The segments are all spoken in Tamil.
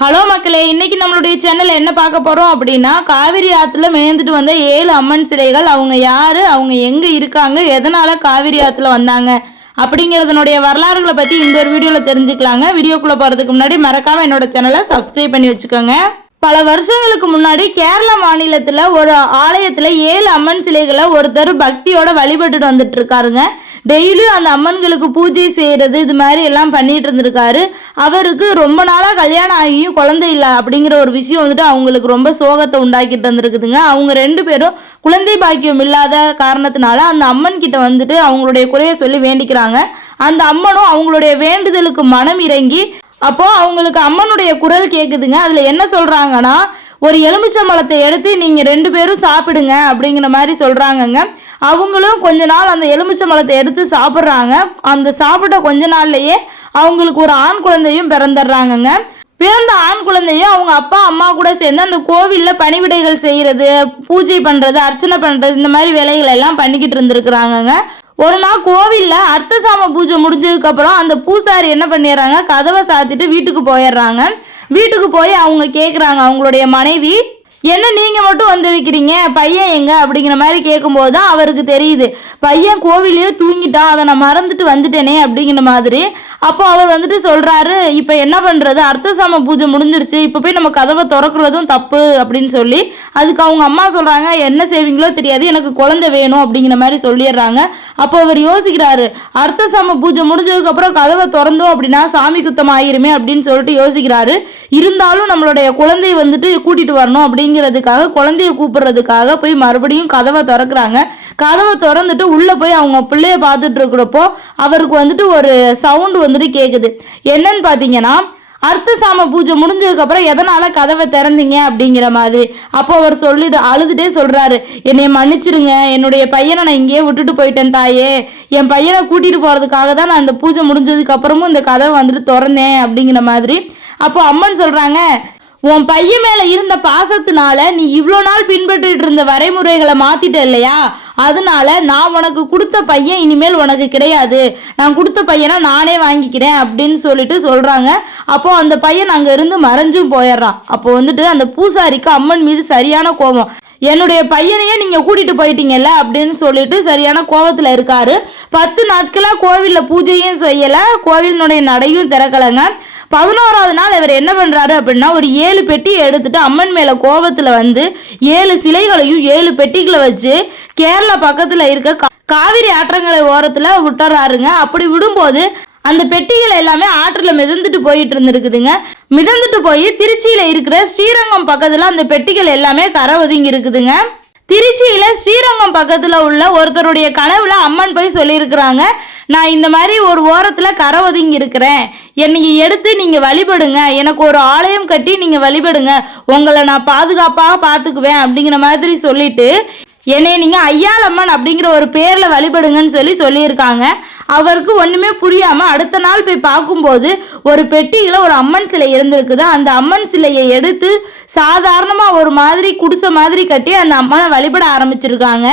ஹலோ மக்களே இன்னைக்கு நம்மளுடைய சேனல் என்ன பார்க்க போறோம் அப்படின்னா காவிரி ஆத்துல மேய்ந்துட்டு வந்த ஏழு அம்மன் சிலைகள் அவங்க யாரு அவங்க எங்க இருக்காங்க எதனால காவிரி ஆத்துல வந்தாங்க அப்படிங்கிறதனுடைய வரலாறுகளை பத்தி இந்த ஒரு வீடியோல தெரிஞ்சுக்கலாங்க. வீடியோக்குள்ள போறதுக்கு முன்னாடி மறக்காம என்னோட சேனலை சப்ஸ்கிரைப் பண்ணி வச்சுக்கோங்க. பல வருஷங்களுக்கு முன்னாடி கேரளா மாநிலத்துல ஒரு ஆலயத்துல ஏழு அம்மன் சிலைகளை ஒருத்தர் பக்தியோட வழிபட்டுட்டு வந்துட்டு இருக்காருங்க. டெய்லியும் அந்த அம்மன்களுக்கு பூஜை செய்கிறது இது மாதிரி எல்லாம் பண்ணிட்டு இருந்திருக்காரு. அவருக்கு ரொம்ப நாளாக கல்யாணம் ஆகியும் குழந்தை இல்லை அப்படிங்கிற ஒரு விஷயம் வந்துட்டு அவங்களுக்கு ரொம்ப சோகத்தை உண்டாக்கிட்டு வந்திருக்குதுங்க அவங்க ரெண்டு பேரும் குழந்தை பாக்கியம் இல்லாத காரணத்தினால அந்த அம்மன் கிட்ட வந்துட்டு அவங்களுடைய குறையை சொல்லி வேண்டிக்கிறாங்க. அந்த அம்மனும் அவங்களுடைய வேண்டுதலுக்கு மனம் இறங்கி அப்போ அவங்களுக்கு அம்மனுடைய குரல் கேக்குதுங்க. அதுல என்ன சொல்றாங்கன்னா ஒரு எலுமிச்சம்பழத்தை எடுத்து நீங்க ரெண்டு பேரும் சாப்பிடுங்க அப்படிங்கிற மாதிரி சொல்றாங்கங்க. அவங்களும் கொஞ்ச நாள் அந்த எலுமிச்சம்பழத்தை எடுத்து சாப்பிட்றாங்க. அந்த சாப்பிட்ட கொஞ்ச நாள்லயே அவங்களுக்கு ஒரு ஆண் குழந்தையும் பிறந்துடுறாங்கங்க. பிறந்த ஆண் குழந்தையும் அவங்க அப்பா அம்மா கூட சேர்ந்து அந்த கோவிலில் பணிவிடைகள் செய்கிறது பூஜை பண்ணுறது அர்ச்சனை பண்ணுறது இந்த மாதிரி வேலைகள் எல்லாம் பண்ணிக்கிட்டு இருந்திருக்கிறாங்கங்க. ஒரு நாள் கோவிலில் அர்த்தசாம பூஜை முடிஞ்சதுக்கப்புறம் அந்த பூசாரி என்ன பண்ணிடுறாங்க? கதவை சாத்திட்டு வீட்டுக்கு போயிடுறாங்க. வீட்டுக்கு போய் அவங்க கேட்குறாங்க அவங்களுடைய மனைவி என்ன நீங்கள் மட்டும் வந்திருக்கிறீங்க? பையன் எங்க? அப்படிங்கிற மாதிரி கேட்கும்போது தான் அவருக்கு தெரியுது. பையன் கோவிலே தூங்கிட்டான். அதை நான் மறந்துட்டு வந்துட்டேனே அப்படிங்கிற மாதிரி அப்போ அவர் வந்துட்டு சொல்கிறாரு இப்போ என்ன பண்ணுறது அர்த்தசாம பூஜை முடிஞ்சிருச்சு. இப்போ போய் நம்ம கதவை திறக்கிறதும் தப்பு அப்படின்னு சொல்லி அதுக்கு அவங்க அம்மா சொல்கிறாங்க என்ன செய்வீங்களோ தெரியாது எனக்கு குழந்தை வேணும் அப்படிங்கிற மாதிரி சொல்லிடுறாங்க. அப்போ அவர் யோசிக்கிறாரு அர்த்தசாம பூஜை முடிஞ்சதுக்கப்புறம் கதவை திறந்தோம் அப்படின்னா சாமி குத்தம் ஆயிருமே அப்படின்னு சொல்லிட்டு யோசிக்கிறாரு. இருந்தாலும் நம்மளுடைய குழந்தைய வந்துட்டு கூட்டிட்டு வரணும் அப்படிங்கிறதுக்காக குழந்தைய கூப்பிடுறதுக்காக போய் மறுபடியும் கதவை திறக்கிறாங்க. கதவை திறந்துட்டு உள்ளே போய் அவங்க பிள்ளைய பார்த்துட்டு இருக்கிறப்போ அவருக்கு வந்துட்டு ஒரு சவுண்டு வந்துட்டு கேட்குது என்னன்னு பார்த்தீங்கன்னா அர்த்தசாம பூஜை முடிஞ்சதுக்கப்புறம் எதனால் கதவை திறந்தீங்க அப்படிங்கிற மாதிரி. அப்போ அவர் சொல்லிட்டு அழுதுட்டே சொல்கிறாரு என்னை மன்னிச்சிருங்க என்னுடைய பையனை நான் இங்கேயே விட்டுட்டு போயிட்டேன் தாயே. என் பையனை கூட்டிகிட்டு போகிறதுக்காக தான் நான் இந்த பூஜை முடிஞ்சதுக்கப்புறமும் இந்த கதவை வந்துட்டு திறந்தேன் அப்படிங்கிற மாதிரி. அப்போ அம்மன் சொல்கிறாங்க உன் பையன் மேல இருந்த பாசத்தினால நீ இவ்வளோ நாள் பின்பற்றிட்டு இருந்த வரைமுறைகளை மாத்திட்ட இல்லையா? அதனால நான் உனக்கு கொடுத்த பையன் இனிமேல் உனக்கு கிடையாது. நான் கொடுத்த பையனை நானே வாங்கிக்கிறேன் அப்படின்னு சொல்லிட்டு சொல்றாங்க. அப்போ அந்த பையன் அங்க இருந்து மறைஞ்சும் போயிடுறான். அப்போ வந்துட்டு அந்த பூசாரிக்கு அம்மன் மீது சரியான கோபம். என்னுடைய பையனையே நீங்க கூட்டிட்டு போயிட்டீங்கல்ல? அப்படின்னு சொல்லிட்டு சரியான கோவத்துல இருக்காரு. பத்து நாட்களா கோவில்ல பூஜையும் செய்யல. கோவிலினுடைய நடையும் திறக்கலைங்க. பதினோராவது நாள் இவர் என்ன பண்ணுறாரு அப்படின்னா ஒரு ஏழு பெட்டி எடுத்துட்டு அம்மன் மேலே கோபத்தில் வந்து ஏழு சிலைகளையும் ஏழு பெட்டிகளை வச்சு கேரளா பக்கத்தில் இருக்க காவிரி ஆற்றங்களை ஓரத்தில் விட்டுறாருங்க. அப்படி விடும்போது அந்த பெட்டிகள் எல்லாமே ஆற்றில் மிதந்துட்டு போயிட்டு இருந்திருக்குதுங்க. மிதந்துட்டு போய் திருச்சியில் இருக்கிற ஸ்ரீரங்கம் பக்கத்தில் அந்த பெட்டிகள் எல்லாமே கரை ஒதுங்கி இருக்குதுங்க. திருச்சியில ஸ்ரீரங்கம் பக்கத்துல உள்ள ஒருத்தருடைய கனவுல அம்மன் போய் சொல்லியிருக்கிறாங்க. நான் இந்த மாதிரி ஒரு ஓரத்துல கரை ஒதுங்கி இருக்கிறேன். என்னை எடுத்து நீங்க வழிபடுங்க. எனக்கு ஒரு ஆலயம் கட்டி நீங்க வழிபடுங்க. உங்களை நான் பாதுகாப்பாக பார்த்துக்குவேன் அப்படிங்கிற மாதிரி சொல்லிட்டு என்னை நீங்கள் ஐயாளம்மன் அப்படிங்கிற ஒரு பேரில் வழிபடுங்கன்னு சொல்லி சொல்லியிருக்காங்க. அவருக்கு ஒன்றுமே புரியாமல் அடுத்த நாள் போய் பார்க்கும்போது ஒரு பெட்டியில் ஒரு அம்மன் சிலை இருந்திருக்குது. அந்த அம்மன் சிலையை எடுத்து சாதாரணமாக ஒரு மாதிரி குடிசை மாதிரி கட்டி அந்த அம்மனை வழிபட ஆரம்பிச்சிருக்காங்க.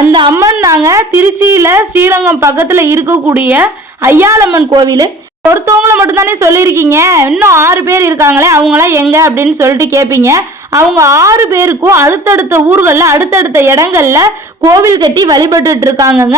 அந்த அம்மன் நாங்கள் திருச்சியில் ஸ்ரீரங்கம் பக்கத்தில் இருக்கக்கூடிய ஐயாளம்மன் கோவில். ஒருத்தவங்கள மட்டும்தானே சொல்லியிருக்கீங்க. இன்னும் ஆறு பேர் இருக்காங்களே அவங்களாம் எங்க அப்படின்னு சொல்லிட்டு கேட்பீங்க அவங்க ஆறு பேருக்கும் அடுத்தடுத்த ஊர்களில் அடுத்தடுத்த இடங்களில் கோவில் கட்டி வழிபட்டுட்டு இருக்காங்கங்க.